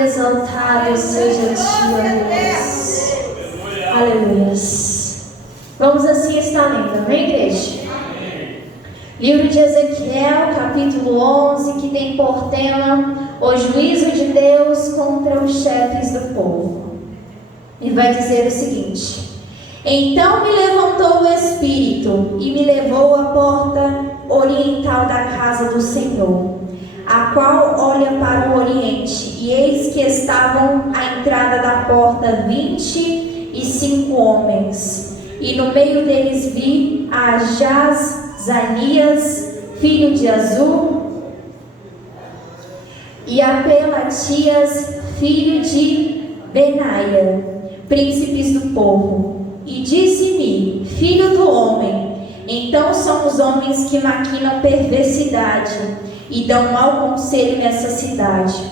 e exaltado seja ti, ó Deus. Aleluias. Vamos assim estar lendo, amém, igreja? Livro de Ezequiel, capítulo 11, que tem por tema o juízo de Deus contra os chefes do povo. E vai dizer o seguinte: então me levantou o Espírito e me levou à porta oriental da casa do Senhor, a qual olha para o oriente, e eis que estavam à entrada da porta 25 homens, e no meio deles vi a Jazanias, filho de Azur, e a Pelatias, filho de Benaia, príncipes do povo. E disse-me: filho do homem, então são os homens que maquinam perversidade e dão mau conselho nessa cidade,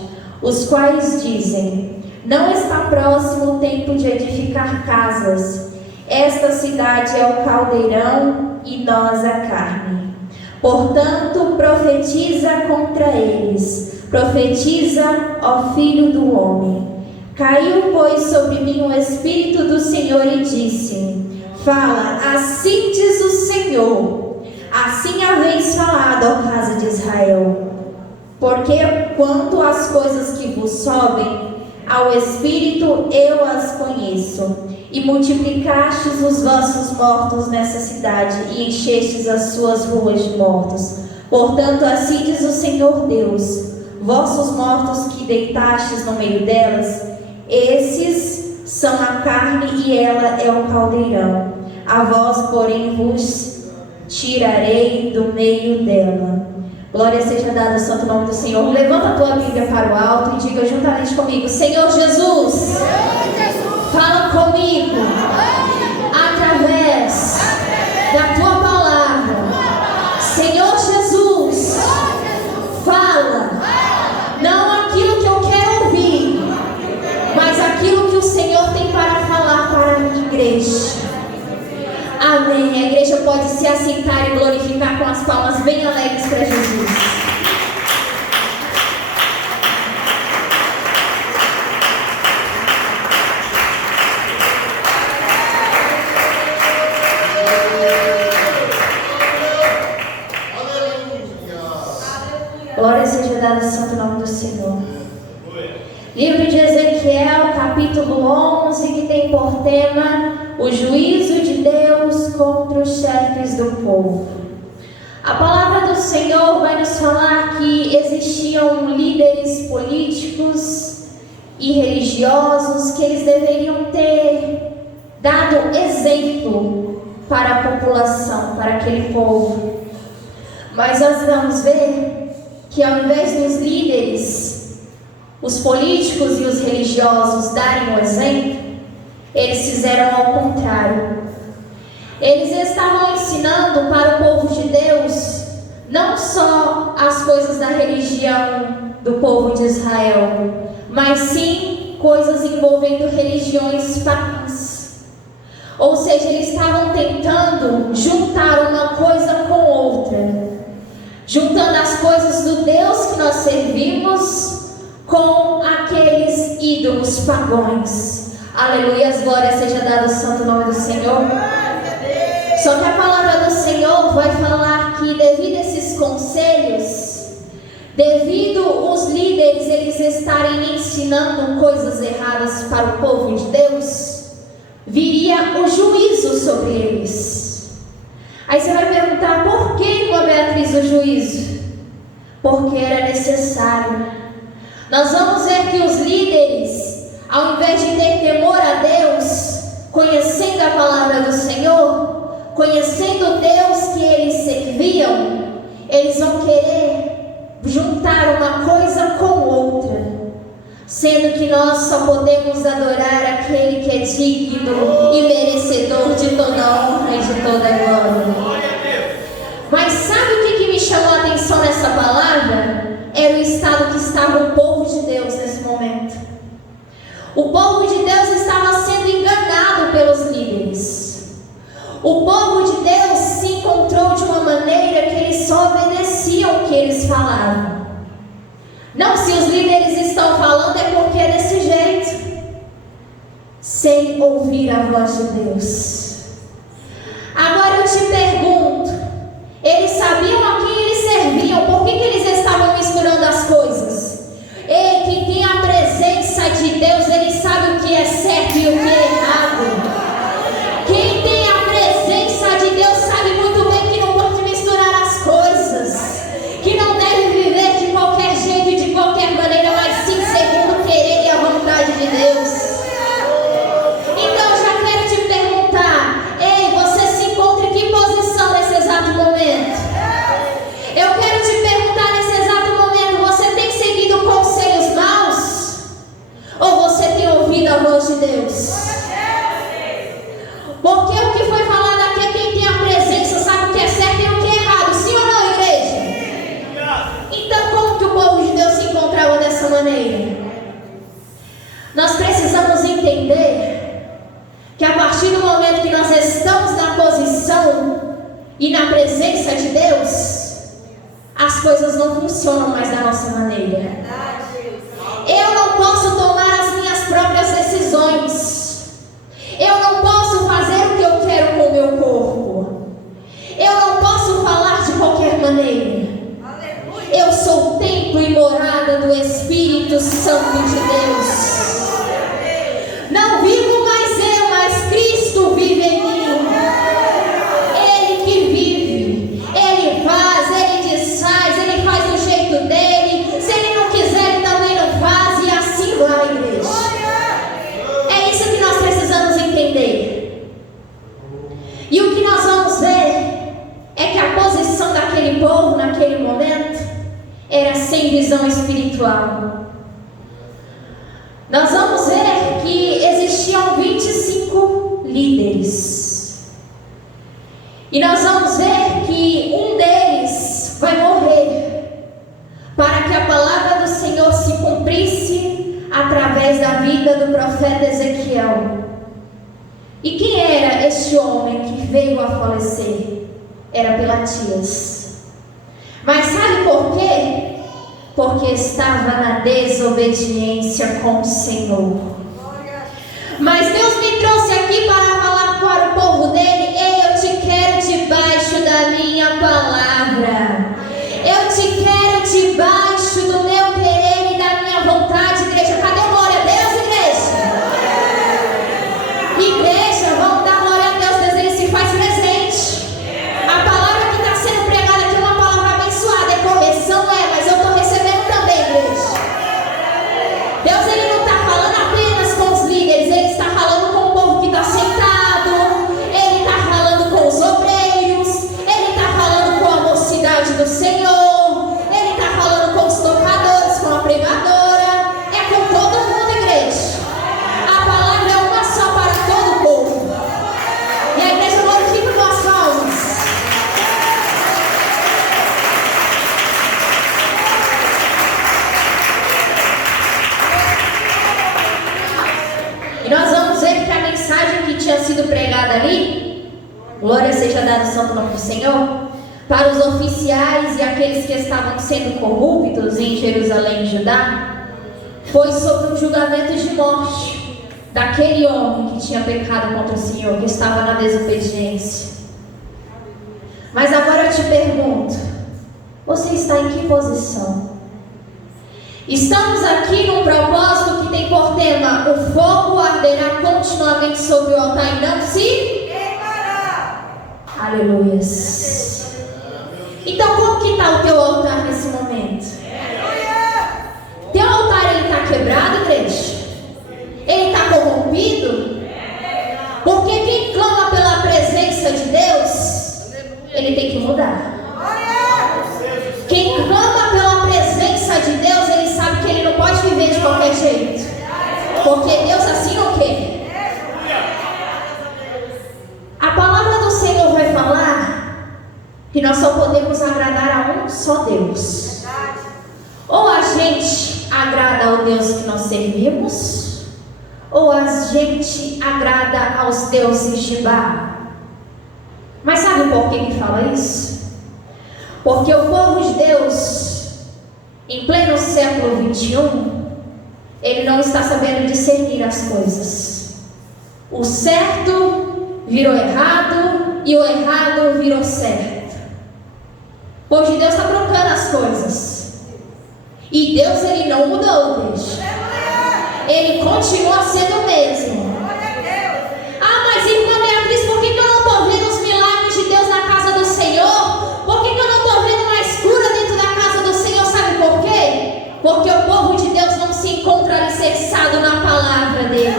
os quais dizem: não está próximo o tempo de edificar casas. Esta cidade é o caldeirão e nós a carne. Portanto, profetiza contra eles, profetiza, ó filho do homem. Caiu, pois, sobre mim o Espírito do Senhor e disse-me: fala, assim diz o Senhor, assim haveis falado, ó casa de Israel. Porque quanto às coisas que vos sobem ao Espírito, eu as conheço. E multiplicastes os vossos mortos nessa cidade, e enchestes as suas ruas de mortos. Portanto, assim diz o Senhor Deus: vossos mortos que deitastes no meio delas, esses são a carne e ela é o caldeirão. A vós, porém, vos tirarei do meio dela. Glória seja dada ao santo nome do Senhor. Levanta a tua Bíblia para o alto e diga juntamente comigo: Senhor Jesus, fala comigo através da tua palavra. Senhor Jesus, fala, não aquilo que eu quero ouvir, mas aquilo que o Senhor tem para falar para a minha igreja. Amém. A igreja pode se assentar e glorificar com as palmas bem alegres para Jesus. Glória seja dada ao santo nome do Senhor. Livro de Ezequiel, capítulo 11, que tem por tema o juízo de Deus contra os chefes do povo. A palavra do Senhor vai nos falar que existiam líderes políticos e religiosos que eles deveriam ter dado exemplo para a população, para aquele povo. Mas nós vamos ver que ao invés dos líderes, os políticos e os religiosos darem o exemplo, eles fizeram ao contrário. Eles estavam ensinando para o povo de Deus não só as coisas da religião do povo de Israel, mas sim coisas envolvendo religiões pagãs. Ou seja, eles estavam tentando juntar uma coisa com outra, juntando as coisas do Deus que nós servimos com aqueles ídolos pagãos. Aleluia, glória seja dada ao santo nome do Senhor. Só que a palavra do Senhor vai falar que devido a esses conselhos, devido os líderes eles estarem ensinando coisas erradas para o povo de Deus, viria o juízo sobre eles. Aí você vai perguntar: por que, irmã Beatriz, o juízo? Porque era necessário. Nós vamos ver que os líderes, ao invés de ter temor a Deus, conhecendo a palavra do Senhor, conhecendo o Deus que eles serviam, eles vão querer juntar uma coisa com outra, sendo que nós só podemos adorar aquele que é digno e merecedor de toda a honra e de toda a glória. Mas sabe o que me chamou a atenção nessa palavra? Era o estado que estava o povo de Deus nesse momento. O povo de Deus estava sendo enganado pelos líderes. O povo de Deus se encontrou de uma maneira que eles só obedeciam o que eles falavam. Não, se os líderes estão falando é porque sem ouvir a voz de Deus. Agora eu te pergunto, eles sabiam a quem eles serviam, por que eles estavam misturando as coisas? Ei, quem tem a presença de Deus, ele sabe o que é certo e o que é errado. Quem tem a presença de Deus sabe muito bem que não pode misturar as coisas, que não deve viver de qualquer jeito e de qualquer maneira, mas sim segundo o querer e a vontade de Deus. Então eu já quero te perguntar, ei, você se encontra em que posição nesse exato momento? Eu quero te perguntar nesse exato momento, você tem seguido conselhos maus? Ou você tem ouvido a voz de Deus? Porque o que foi falado aqui é quem tem a presença sabe o que é certo e o que é errado, sim ou não, igreja? Então como que o povo de Deus se encontrava dessa maneira? Nós precisamos entender que a partir do momento que nós estamos na posição e na presença de Deus, as coisas não funcionam mais da nossa maneira. Eu não posso tomar as minhas próprias decisões. Eu não posso fazer o que eu quero com o meu corpo. Eu não posso falar de qualquer maneira. Eu sou templo e morada do Espírito Santo de Deus. Não vivo mais eu, mas Cristo vive em mim. Ele que vive, Ele faz, Ele desfaz, Ele faz do jeito dele. Se Ele não quiser, Ele também não faz, e assim vai, igreja. É isso que nós precisamos entender. E o que nós vamos ver é que a posição daquele povo naquele momento era sem visão espiritual. Nós vamos ver que existiam 25 líderes. E nós vamos ver que um deles vai morrer, para que a palavra do Senhor se cumprisse através da vida do profeta Ezequiel. E quem era este homem que veio a falecer? Era Pelatias. Mas sabe por quê? Porque estava na desobediência com o Senhor. Mas Deus me trouxe aqui para falar para o povo dele: ei, eu te quero debaixo da minha palavra. Eu te quero debaixo do meu querer e da minha vontade, igreja. Cadê a glória a Deus, igreja? Igreja, vamos dar glória a Deus, Deus ele se faz presente. A palavra que está sendo pregada aqui é uma palavra abençoada, é correção, mas eu estou recebendo também, igreja. Deus ele não está falando apenas com os líderes, ele está falando com o povo que está sentado, ele está falando com os obreiros, ele está falando com a mocidade do Senhor, ele está falando com os tocadores, com a pregadora, é com todo mundo, igreja. A palavra é uma só para todo o povo. E a igreja glorifica com as palmas. E nós vamos ver que a mensagem que tinha sido pregada ali, glória seja dada ao santo nome do Senhor, para os oficiais e aqueles que estavam sendo corruptos em Jerusalém e Judá, foi sobre o julgamento de morte daquele homem que tinha pecado contra o Senhor, que estava na desobediência. Mas agora eu te pergunto, você está em que posição? Estamos aqui num propósito que tem por tema: o fogo arderá continuamente sobre o altar e não se queimará. Aleluias. Então como que está o teu altar nesse momento? Teu altar ele está quebrado, igreja? Ele está corrompido? Porque quem clama pela presença de Deus, ele tem que mudar. Quem clama pela presença de Deus, ele sabe que ele não pode viver de qualquer jeito, porque Deus assim não quer. A palavra do Senhor vai falar que nós só podemos agradar a um só Deus. Ou a gente agrada ao Deus que nós servimos, ou a gente agrada aos deuses de Baal. Mas sabe por que fala isso? Porque o povo de Deus, em pleno século 21, ele não está sabendo discernir as coisas. O certo virou errado e o errado virou certo. O povo de Deus está trocando as coisas. E Deus, Ele não mudou, igreja. Ele continua sendo o mesmo. Ah, mas irmã Beatriz, por que eu não estou vendo os milagres de Deus na casa do Senhor? Por que eu não estou vendo mais cura dentro da casa do Senhor? Sabe por quê? Porque o povo de Deus não se encontra alicerçado na palavra dele.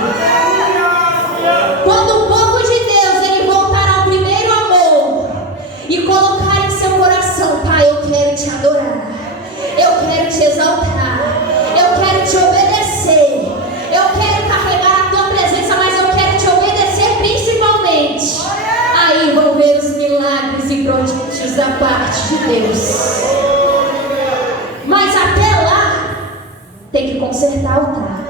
Quando o povo de Deus ele voltar ao primeiro amor e colocar em seu coração: Pai, eu quero te adorar, eu quero te exaltar, eu quero te obedecer, eu quero carregar a tua presença, mas eu quero te obedecer principalmente. Aí vão ver os milagres e prodígios da parte de Deus. Mas até lá tem que consertar o altar.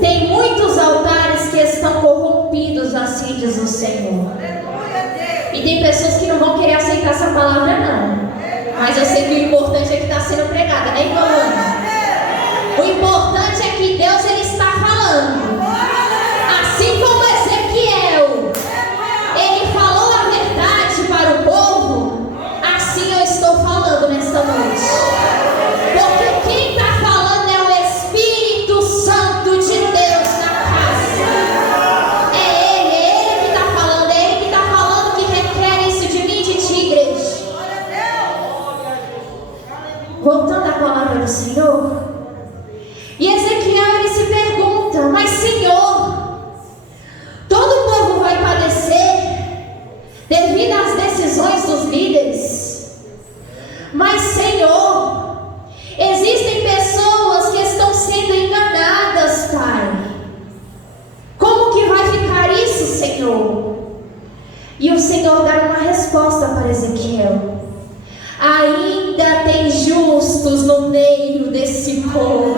Tem muitos altares que estão corrompidos, assim diz o Senhor. E tem pessoas que não vão querer aceitar essa palavra, não. Mas eu sei que o importante é que está sendo pregada, né, irmã Ana? O importante é que Deus ele está falando. Assim como Ezequiel, ele falou a verdade para o povo, assim eu estou falando nesta noite. Porque quem está falando é o Espírito Santo de Deus na casa. É Ele que está falando, é Ele que está falando, que requer isso de mim e de ti, igreja. Voltando à palavra do Senhor, e Ezequiel ele se pergunta: mas Senhor, todo o povo vai padecer devido às decisões dos líderes. Mas Senhor, existem pessoas que estão sendo enganadas, Pai. Como que vai ficar isso, Senhor? E o Senhor dá uma resposta para Ezequiel: ainda tem justos no meio desse povo.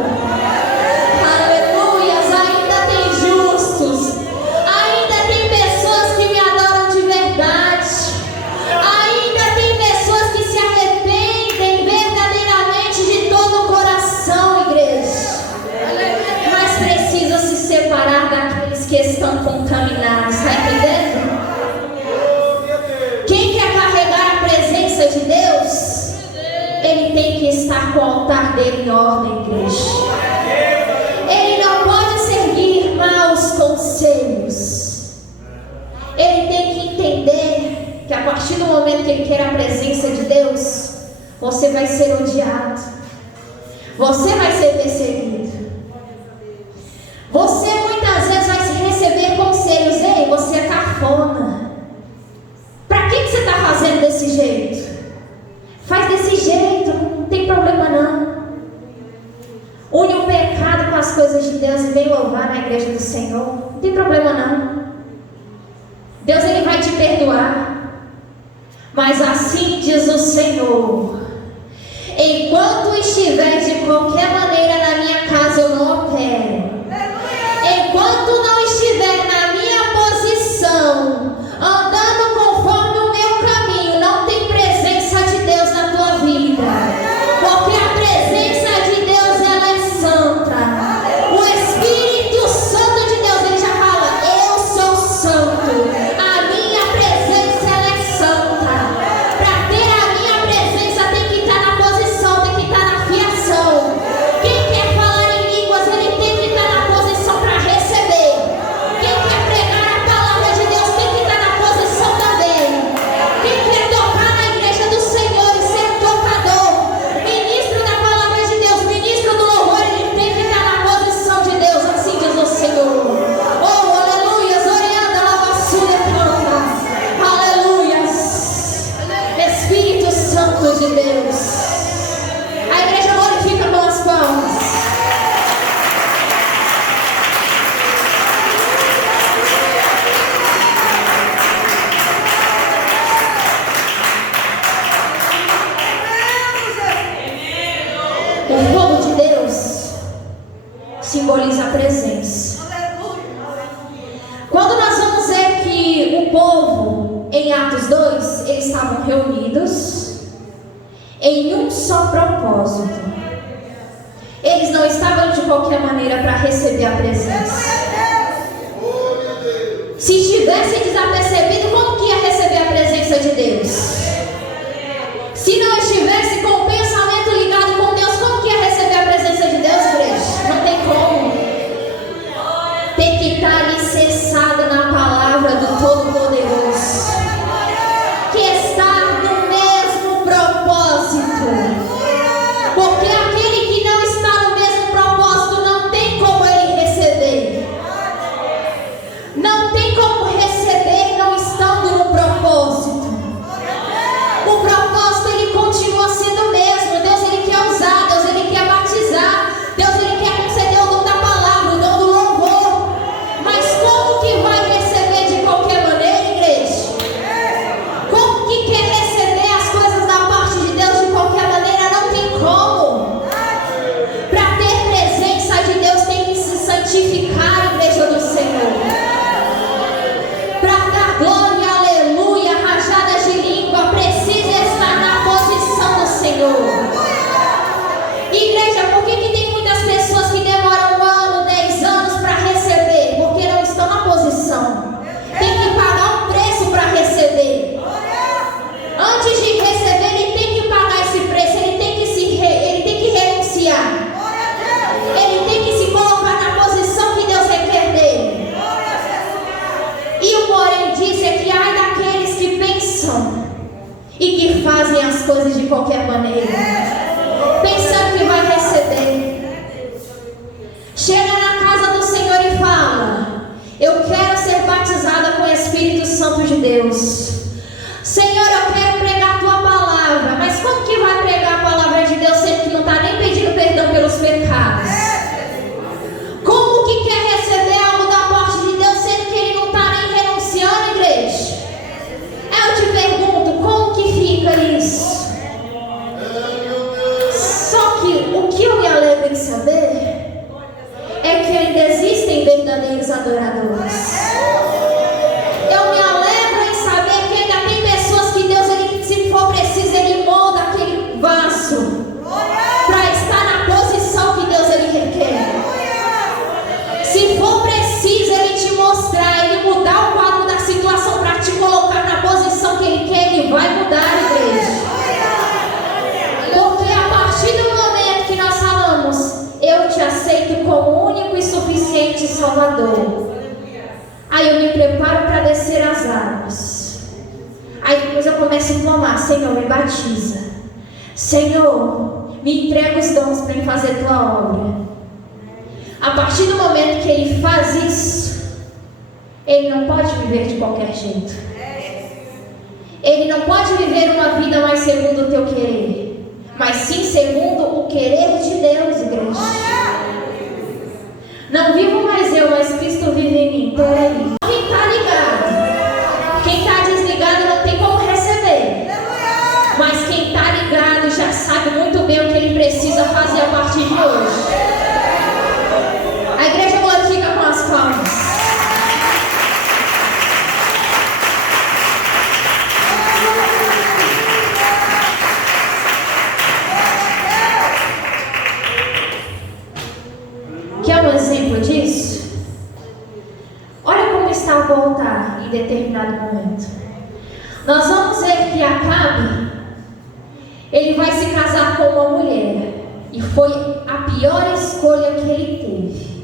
Aleluias, ainda tem justos. Ainda tem pessoas que me adoram de verdade. Ainda tem pessoas que se arrependem verdadeiramente de todo o coração, igreja. Mas precisa se separar daqueles que estão contaminados, está entendendo? Quem quer carregar a presença de Deus, ele tem que estar com o altar dele em ordem, igreja. Ele não pode seguir maus conselhos. Ele tem que entender que a partir do momento que ele quer a presença de Deus, você vai ser odiado, você vai ser perseguido. Você muitas vezes vai receber conselhos: ei, você é cafona. Pra que você está fazendo desse jeito? Faz desse jeito, não tem problema não. Une o pecado com as coisas de Deus e vem louvar na igreja do Senhor. Não tem problema não. Deus ele vai te perdoar. Mas assim diz o Senhor: enquanto estiver de qualquer maneira na minha casa, eu não opero. Enquanto não estiver na minha posição, andando conforme o meu caminho, não tem presença de Deus na tua vida. Porque a presença de Deus ela é santa. O Espírito Santo de Deus ele já fala: eu sou santo. A minha presença ela é santa. Para ter a minha presença tem que estar na posição, tem que estar na fiação. Quem quer falar em línguas ele tem que estar na posição para receber. Quem quer pregar a palavra de Deus tem que estar na posição também. Quem quer tocar na igreja do Senhor e ser tocador, ministro da palavra de Deus, ministro do louvor, ele tem que estar na posição de Deus, assim diz o Senhor. Oh, aleluias, orianda, lavassura, canta. Aleluias, Espírito Santo de Deus. A igreja glorifica com as palmas. O povo de Deus simboliza a presença. Quando nós vamos ver que o povo, em Atos 2, eles estavam reunidos em um só propósito. Eles não estavam de qualquer maneira para receber a presença. Se estivesse desapercebido, como que ia receber a presença de Deus? Se não estivesse com o pensamento ligado com Deus, como que ia receber a presença de Deus, igreja? Não tem como. Tem que estar alicerçado na palavra do Todo-Poderoso, que está no mesmo propósito. Porque aquele que não está no mesmo propósito, não tem como ele receber. Não tem como receber não estando no propósito. O propósito, ele continua sendo o mesmo. Deus, ele quer usar, Deus, ele quer batizar, Deus, ele quer conceder o dom da palavra, o dom do louvor. Mas como que vai receber de qualquer maneira, igreja? Como que quer receber as coisas da parte de Deus de qualquer maneira? Não tem como. Para ter presença de Deus tem que se santificar, igreja do Senhor. Para dar glória, aleluia, rajadas de língua, precisa estar na posição do Senhor. Igreja, por que tem muitas pessoas que demoram 1 ano, 10 anos para receber? Porque não estão na posição. Tem que pagar um preço para receber. Antes de receber, ele tem que pagar esse preço. Ele tem que renunciar. Ele tem que se colocar na posição que Deus requer dele. E o porém diz é que ai daqueles que pensam e que fazem as coisas de qualquer maneira, pensando que vai receber. Chega na casa do Senhor e fala: eu quero ser batizada com o Espírito Santo de Deus. Senhor, eu quero pregar a tua palavra. Mas como que vai pregar a palavra de Deus sendo que não está nem pedindo perdão pelos pecados? Como que quer receber algo da parte de Deus sendo que ele não está nem renunciando, igreja? Eu te pergunto, como que fica isso? Só que o que eu me alegro em saber é que ainda existem verdadeiros adoradores. Eu me alegro em saber que ainda tem pessoas que Deus, ele, se for preciso, ele molda aquele vaso para estar na posição que Deus, ele requer. Se for preciso ele te mostrar, ele mudar o quadro da situação para te colocar na posição que ele quer, ele vai mudar, igreja. Porque a partir do momento que nós falamos, eu te aceito como único e suficiente Salvador, aí eu me preparo para descer as águas. Aí depois eu começo a clamar: Senhor, me batiza. Senhor, me entrega os dons para eu fazer tua obra. A partir do momento que ele faz isso, ele não pode viver de qualquer jeito. Ele não pode viver uma vida mais segundo o teu querer, mas sim segundo o querer de Deus, igreja. Não vivo mais eu, mas Cristo vive em mim. Por aí. Quem está ligado? Quem está desligado não tem como receber. Mas quem está ligado já sabe muito bem o que ele precisa fazer a partir de hoje. A igreja glorifica com as palmas. Quer um exemplo disso? Olha como estava o altar em determinado momento. Nós vamos ver que Acabe, ele vai se casar com uma mulher, e foi a pior escolha que ele teve.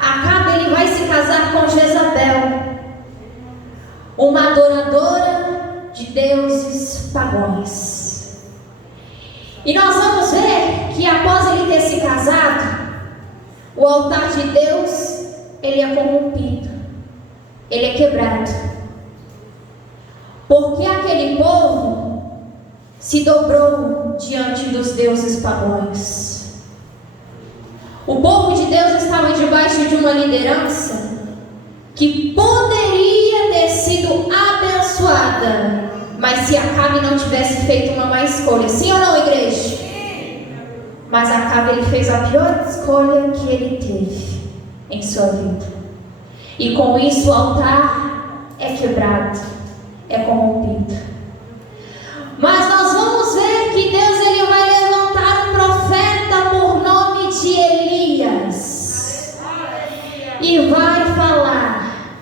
Acabe, ele vai se casar com Jezabel, uma adoradora de deuses pagãos. E nós vamos ver que após ele ter se casado, o altar de Deus, ele é corrompido, ele é quebrado. Porque aquele povo se dobrou diante dos deuses pagãos. O povo de Deus estava debaixo de uma liderança que poderia ter sido abençoada, mas se Acabe não tivesse feito uma má escolha. Sim ou não, igreja? Mas Acabe, ele fez a pior escolha que ele teve em sua vida. E com isso o altar é quebrado, é corrompido. Mas nós vamos ver que Deus, ele vai levantar um profeta por nome de Elias. E vai falar: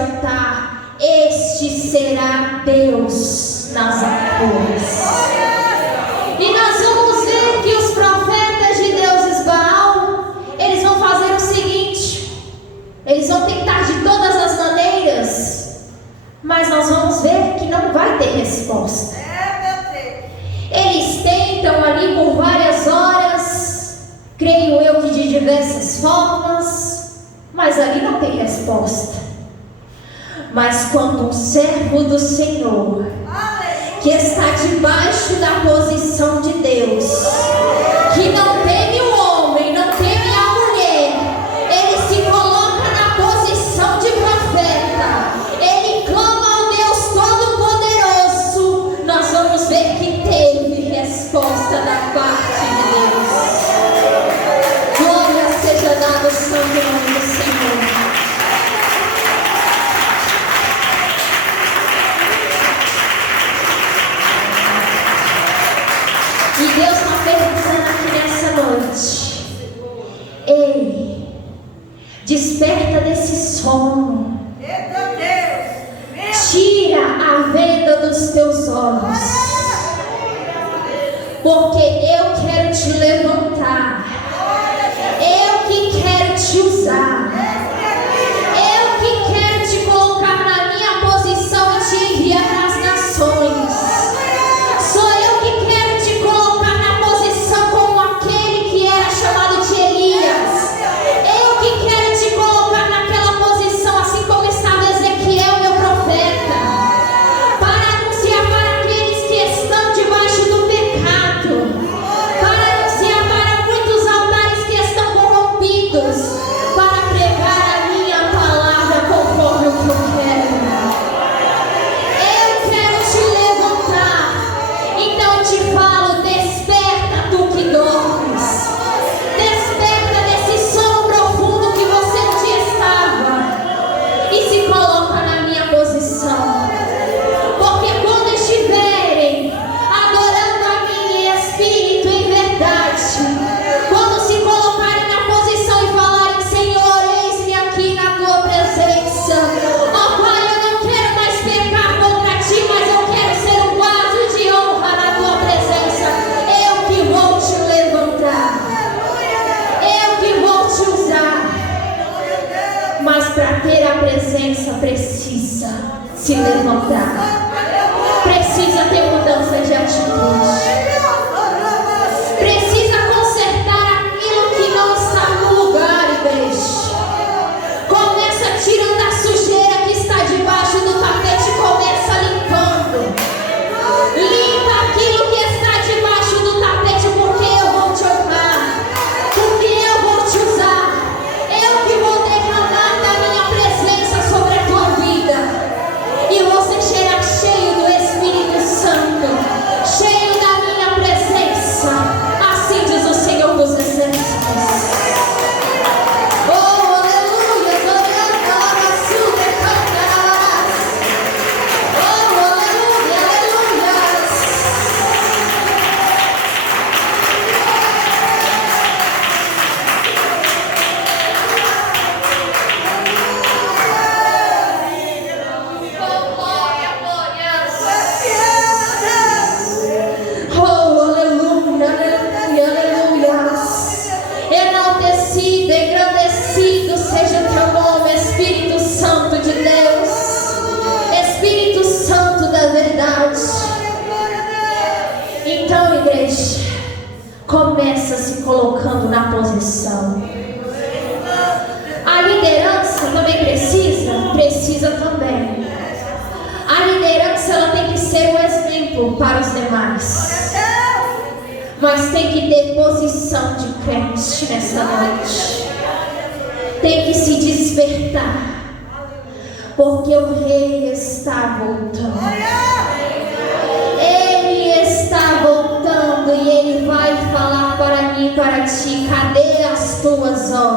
altar, este será Deus nas alturas. E nós vamos ver que os profetas de deuses Baal, eles vão fazer o seguinte: eles vão tentar de todas as maneiras, mas nós vamos ver que não vai ter resposta. Eles tentam ali por várias horas, creio eu que de diversas formas, mas ali não tem resposta. Mas quando um servo do Senhor, que está debaixo da posição de Deus, que não teme o homem, não teme a mulher, ele se coloca na posição de profeta, ele clama ao Deus Todo-Poderoso, nós vamos ver que teve resposta da parte de Deus. Glória seja dada ao santo nome do Senhor. E Deus está perguntando aqui nessa noite: ei, desperta desse sono, tira a venda dos teus olhos, porque eu quero te levantar, eu que quero te usar, eu que quero te colocar na minha posição e te enviar às nações. Sou eu que quero te colocar na posição como aquele que era chamado de Elias. Eu que quero te colocar naquela posição, assim como estava Ezequiel, meu profeta, para anunciar para aqueles que estão debaixo do pecado, para anunciar para muitos altares que estão corrompidos, para pregar a minha palavra conforme o que eu quero. Eu quero te levantar. Então eu te falo: desperta, tu que dormes. Desperta desse sono profundo que você um dia estava e se coloca na minha posição. Porque quando estiverem adorando a mim em espírito e em verdade, quando se colocarem na posição e falarem: Senhor, eis-me aqui na tua presença. Ó Pai, eu não quero mais pecar contra ti, mas eu quero ser um vaso de honra na tua presença. Eu que vou te levantar, eu que vou te usar. Mas para ter a presença precisa se levantar, precisa ter mudança de atitude, precisa consertar aquilo que não está no lugar, igreja. Começa tirando a sujeira que está debaixo do tapete, começa limpando. Limpa aquilo que está debaixo do tapete, porque eu vou te honrar, porque eu vou te usar. Eu que vou derramar da minha presença sobre a tua vida, e você será cheio do Espírito Santo, cheio da minha presença. Assim diz o Senhor dos Exércitos. Oh, aleluia, glória a sua cantarás. Oh, aleluia, aleluia. Oh, aleluia, aleluia, aleluia. Enaltecido, engrandecido seja teu nome, Espírito Santo de Deus, Espírito Santo da verdade. Então, igreja, começa se colocando na posição. A liderança também precisa também. A liderança, ela tem que ser um exemplo para os demais, mas tem que ter posição de crente nessa noite. Tem que se despertar, porque o rei está voltando. Ele está voltando e ele vai falar para mim, para ti: cadê as tuas obras?